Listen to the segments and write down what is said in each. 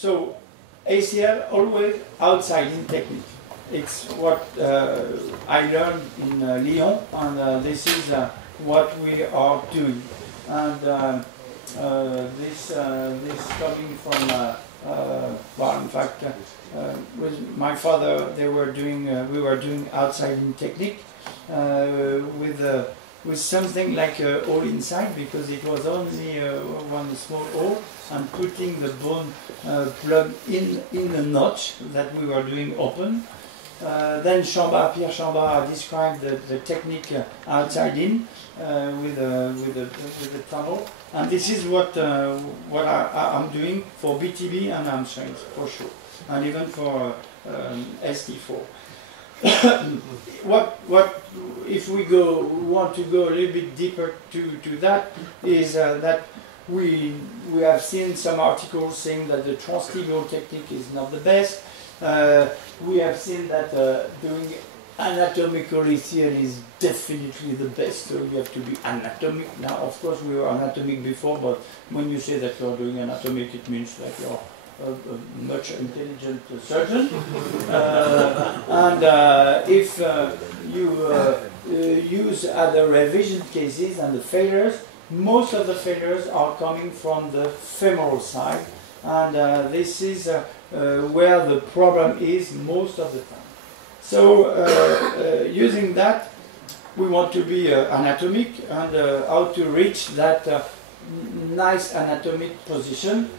So ACL always outside-in technique. It's what I learned in Lyon, and this is what we are doing. And this coming from, well, in fact, with my father, we were doing outside-in technique with something like a hole inside, because it was only one small hole, and putting the bone plug in a notch that we were doing open. Then Pierre Chambard described the technique outside in with the tunnel, and this is what I'm doing for BTB and hamstrings for sure, and even for ST4. What if we want to go a little bit deeper to that is that we have seen some articles saying that the transtibial technique is not the best. We have seen that doing anatomical ACL is definitely the best, so you have to be anatomic. Now, of course, we were anatomic before, but when you say that you're doing anatomic, it means that you're a much intelligent surgeon. And if you use other revision cases and the failures, most of the failures are coming from the femoral side, and this is where the problem is most of the time. So using that, we want to be anatomic, and how to reach that nice anatomic position,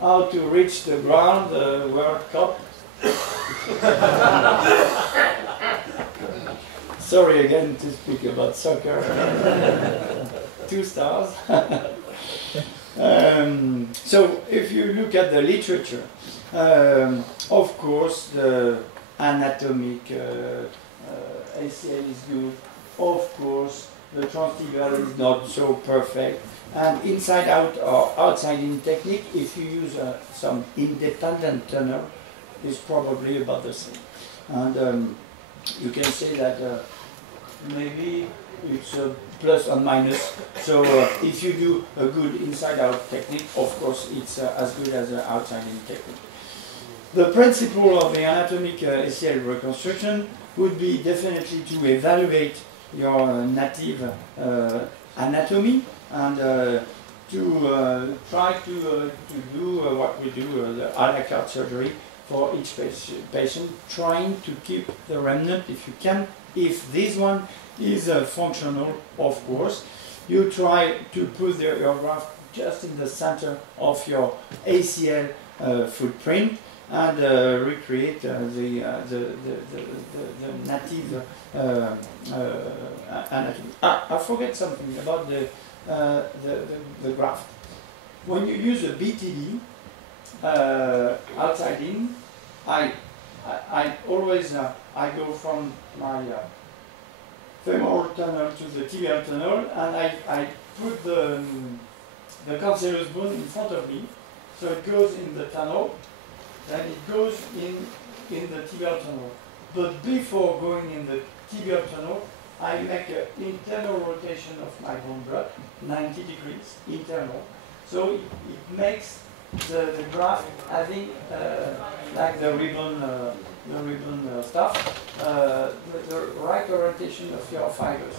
how to reach the ground, World Cup. Sorry again to speak about soccer. 2 stars. So if you look at the literature, of course the anatomic ACL is good, of course the transtibial is not so perfect, and inside out or outside in technique, if you use some independent tunnel, is probably about the same. And you can say that maybe it's a plus and minus. So if you do a good inside-out technique, of course it's as good as an outside-in technique. The principle of the anatomic ACL reconstruction would be definitely to evaluate your native anatomy, and to try to do what we do, the a la carte surgery for each patient, trying to keep the remnant if you can. If this one is functional, of course, you try to put your graft just in the center of your ACL footprint, and recreate the native anatomy. I forget something about the graft. When you use a BTD outside in, I always I go from my femoral tunnel to the tibial tunnel, and I put the cancellous bone in front of me, so it goes in the tunnel, then it goes in the tibial tunnel. But before going in the tibial tunnel, I make an internal rotation of my bone block, 90 degrees internal. So it makes the graft having like the ribbon stuff, the right orientation of your fibers.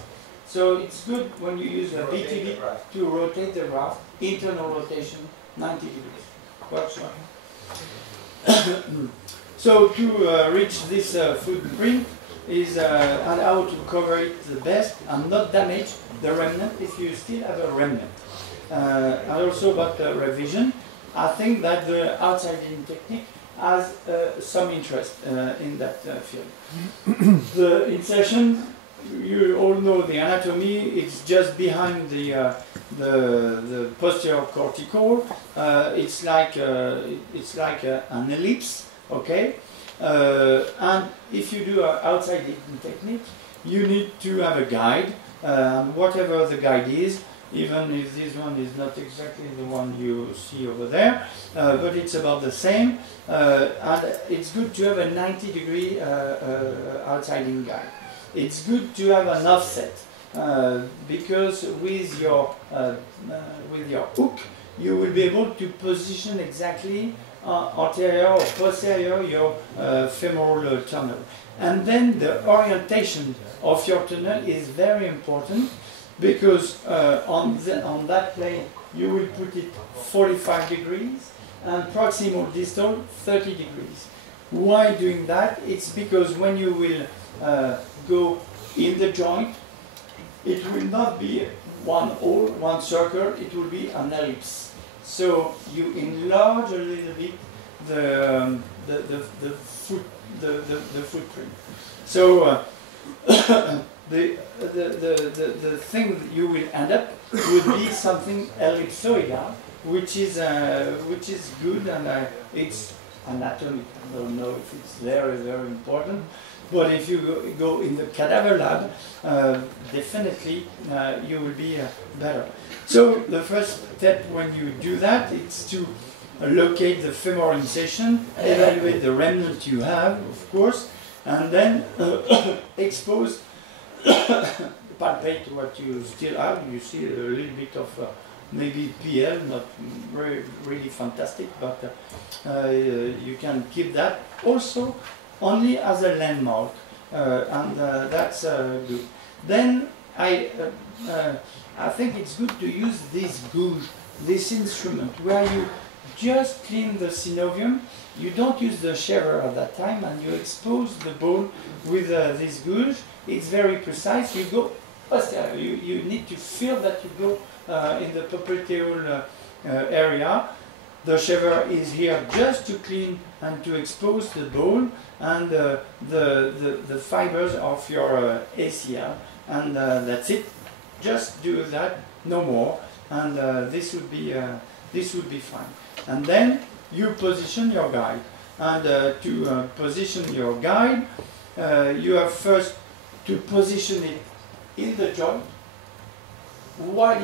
So it's good when you use a BTB to rotate the graft, internal rotation, 90 degrees. Works well. So to reach this footprint is and how to cover it the best and not damage the remnant if you still have a remnant. And also about revision, I think that the outside-in technique has some interest in that field. The insertion, you all know the anatomy. It's just behind the posterior cortical. It's like an ellipse, okay. And if you do an outside-in technique, you need to have a guide. Whatever the guide is, even if this one is not exactly the one you see over there, but it's about the same. And it's good to have a 90-degree outside-in guide. It's good to have an offset, because with your hook, you will be able to position exactly anterior or posterior your femoral tunnel. And then the orientation of your tunnel is very important, because on that plane you will put it 45 degrees and proximal distal 30 degrees. Why doing that? It's because when you will go in the joint, it will not be one hole, one circle, it will be an ellipse. So you enlarge a little bit the footprint. So the thing that you will end up would be something ellipsoidal, which is good, and it's anatomic. I don't know if it's very, very important, but if you go in the cadaver lab, definitely you will be better. So the first step when you do that, it's to locate the femoral incision, evaluate the remnant you have, of course, and then expose, palpate what you still have. You see a little bit of maybe PL, not really fantastic, but you can keep that also only as a landmark, and that's good. Then I think it's good to use this gouge, this instrument, where you just clean the synovium. You don't use the shaver at that time, and you expose the bone with this gouge. It's very precise. You go posterior. You need to feel that you go in the popliteal area. The shaver is here just to clean and to expose the bone and the fibers of your ACL, and that's it. Just do that, no more, and this would be fine. And then you position your guide, and to position your guide, you have first to position it in the joint. While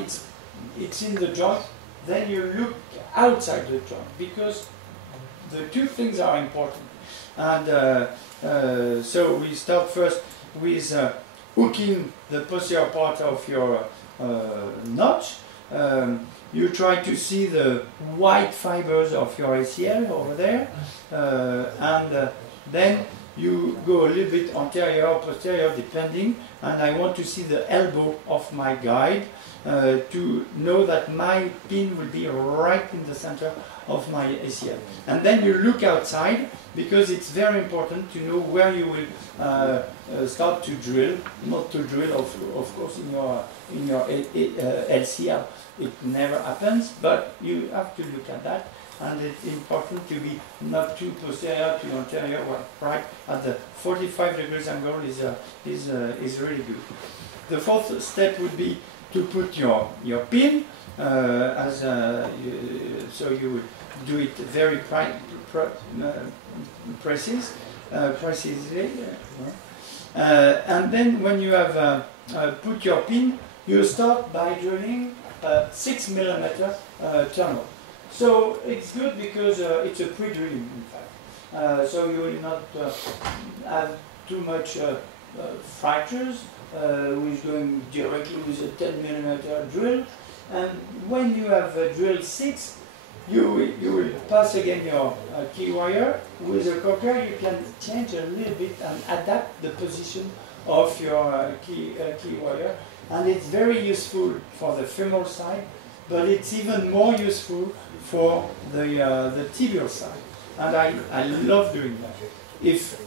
it's in the joint, then you look outside the joint, because the two things are important. And so we start first with hooking the posterior part of your notch. You try to see the white fibers of your ACL over there, and then you go a little bit anterior or posterior depending, and I want to see the elbow of my guide to know that my pin will be right in the center of my ACL. And then you look outside, because it's very important to know where you will start to drill, not to drill of course in your LCL. It never happens, but you have to look at that, and it's important to be not too posterior to anterior, right at the 45 degrees angle is really good. The fourth step would be to put your pin, so you would do it very precisely, and then when you have put your pin, you start by drilling 6 millimeter tunnel. So it's good because it's a pre-drilling, in fact. So you will not have too much fractures with going directly with a 10 millimeter drill. And when you have drilled 6, you will pass again your key wire. With a cocker, you can change a little bit and adapt the position of your key wire. And it's very useful for the femoral side, but it's even more useful for the tibial side. And I love doing that, if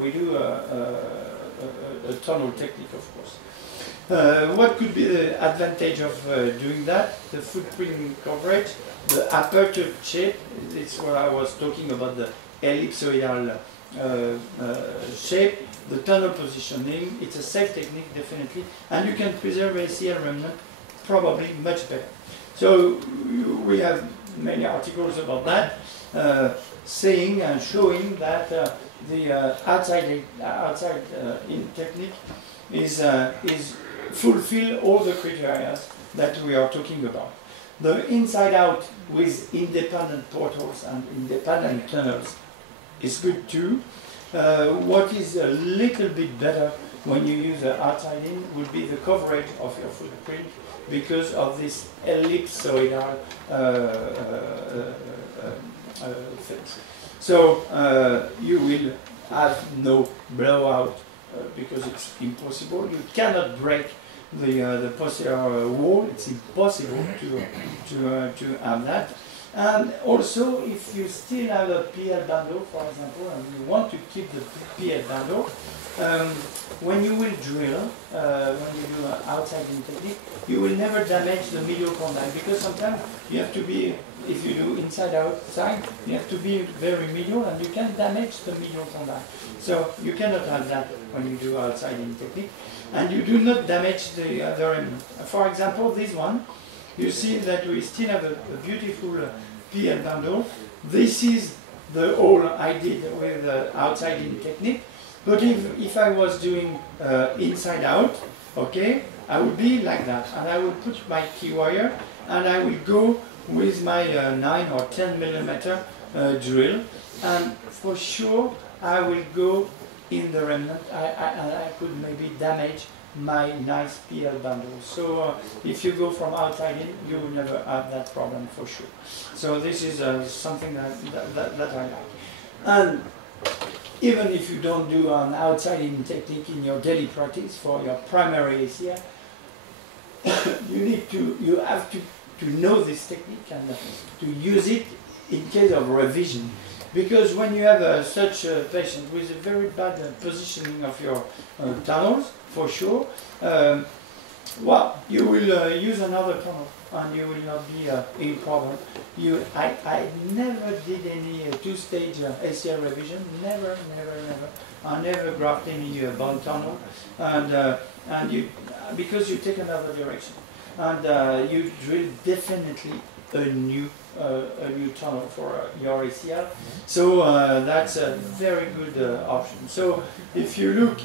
we do a tunnel technique, of course. What could be the advantage of doing that? The footprint coverage, the aperture shape, it's what I was talking about, the ellipsoidal shape, the tunnel positioning. It's a safe technique, definitely, and you can preserve ACL remnant probably much better. So we have many articles about that, saying and showing that the outside in technique is fulfill all the criteria that we are talking about. The inside out with independent portals and independent tunnels is good too. What is a little bit better when you use the outside in would be the coverage of your footprint, because of this ellipsoidal things. So you will have no blowout because it's impossible. You cannot break the posterior wall. It's impossible to have that. And also, if you still have a PL bundle, for example, and you want to keep the PL bundle, when you will drill, when you do outside in technique, you will never damage the medial condyle, because sometimes you have to be, if you do inside outside, you have to be very medial and you can damage the medial condyle. So you cannot have that when you do outside in technique, and you do not damage the remnant. For example, this one, you see that we still have a beautiful PL bundle. This is the hole I did with outside in technique. But if I was doing inside out, okay, I would be like that. And I would put my key wire and I will go with my 9 or 10 millimeter drill. And for sure, I will go in the remnant. I could maybe damage my nice PL bundle. So if you go from outside in, you will never have that problem for sure. So this is something that I like. And even if you don't do an outside in technique in your daily practice for your primary ACL, you have to know this technique and to use it in case of revision. Because when you have such a patient with a very bad positioning of your tunnels, for sure, well, you will use another tunnel and you will not be in problem. I never did any two-stage ACL revision, never. I never grafted any bone tunnel, and because you take another direction, and you drill definitely a new tunnel for your ACL. So that's a very good option. So if you look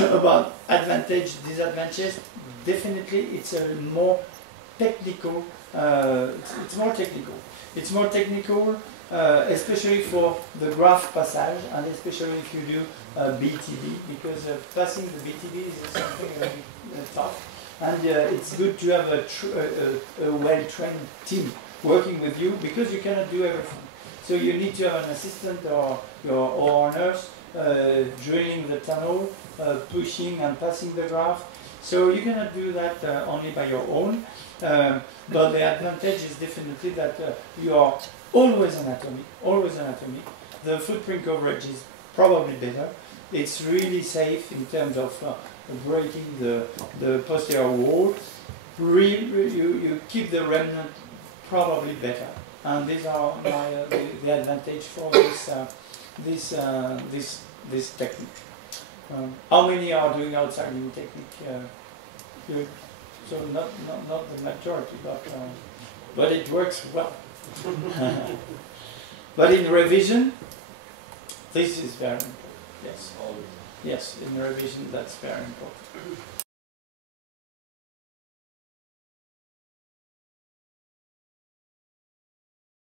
about advantage, disadvantages, definitely it's a more technical. It's more technical. It's more technical, especially for the graft passage, and especially if you do BTD, because passing the BTD is something very tough. And it's good to have a well-trained team working with you, because you cannot do everything. So you need to have an assistant or a nurse drilling the tunnel, pushing and passing the graft. So you cannot do that only by your own. But the advantage is definitely that you are always anatomy. The footprint coverage is probably better. It's really safe in terms of breaking the posterior wall. You keep the remnant probably better. And these are the advantage for this technique. How many are doing outside in technique? So not the majority, but it works well. But in revision, this is very important. Yes, always. Yes, in revision that's very important.